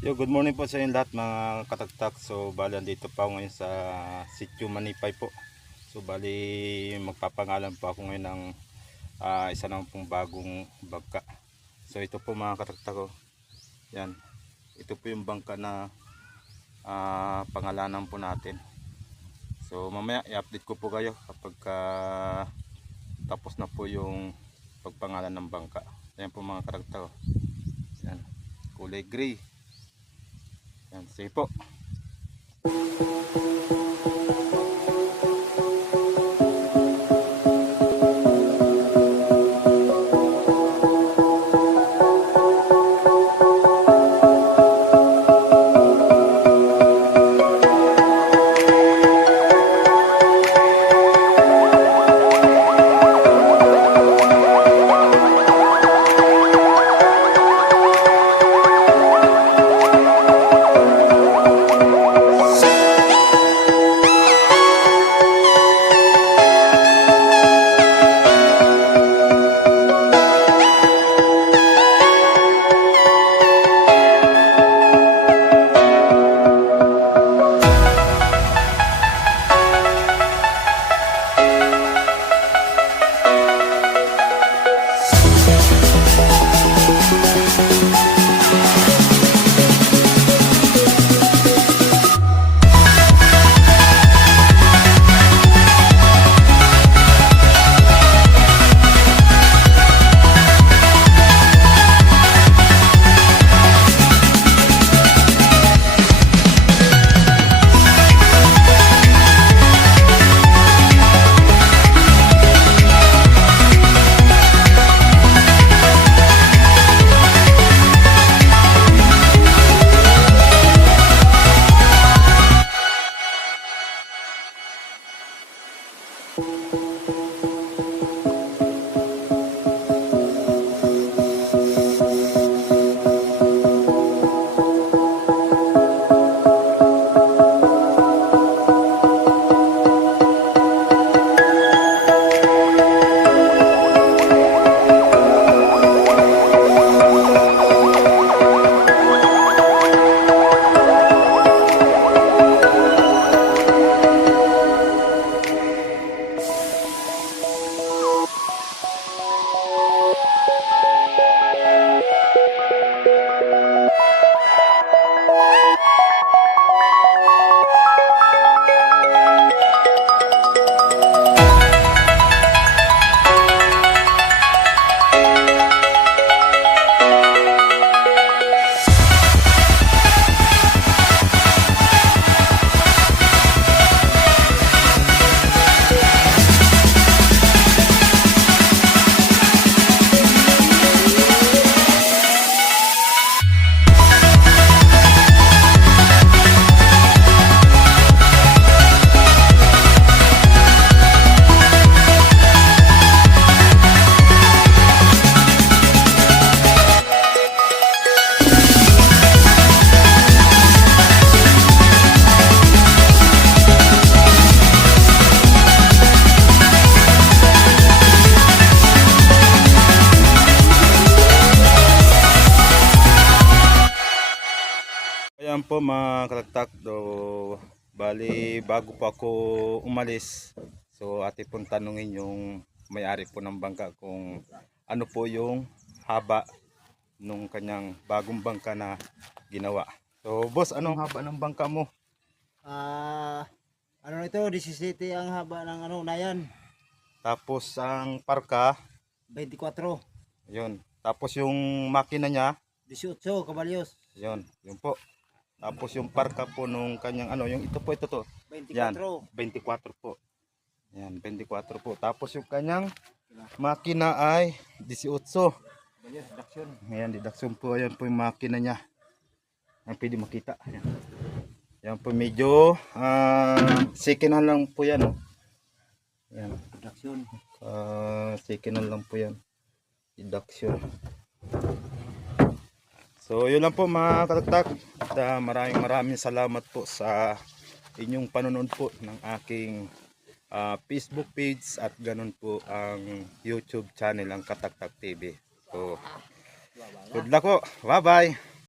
Yo, good morning po sa inyo lahat mga katagtak. So, bali andito pa ako ngayon sa Sitio Manipay po. So, bali magpapangalan po ako ngayon ng ah, isa naman pong bagong bangka. So, ito po mga katagtak ko. Yan. Ito po yung bangka na ah, pangalanan po natin. So, mamaya i-update ko po kayo kapag ah, tapos na po yung pagpangalan ng bangka. Yan po mga katagtak ko. Yan. Kulay gray. Yan, sige po. Ayan po mga katagtak. Do, bali, bago po ako umalis, so ate pong tanungin yung may-ari po ng bangka kung ano po yung haba nung kanyang bagong bangka na ginawa. So boss, anong haba ng bangka mo? Ah, ano ito, 17 ang haba ng ano na yan, Tapos ang parka, 24, yun. Tapos yung makina niya, 18 kabalyos, yun, yun po. Tapos yung parka po nung kanyang ano, yung ito po ito to. 24. Yan, 24 po. Yan, 24 po. Tapos yung kanyang makina ay 18. Kabalyos, reduction. Ayan, deduction po. Ayan po yung makina niya. Ayan, pwede makita. Ayan. Yan po medyo ah, second hand lang po yan. Oh. Yan. Reduction. Ah, second hand lang po yan. Deduction. So, yun lang po mga katagtak. At ah, maraming maraming salamat po sa inyong panonood po ng aking ah, Facebook page at ganun po ang YouTube channel ang Kataktak TV. So, good luck po. Bye-bye.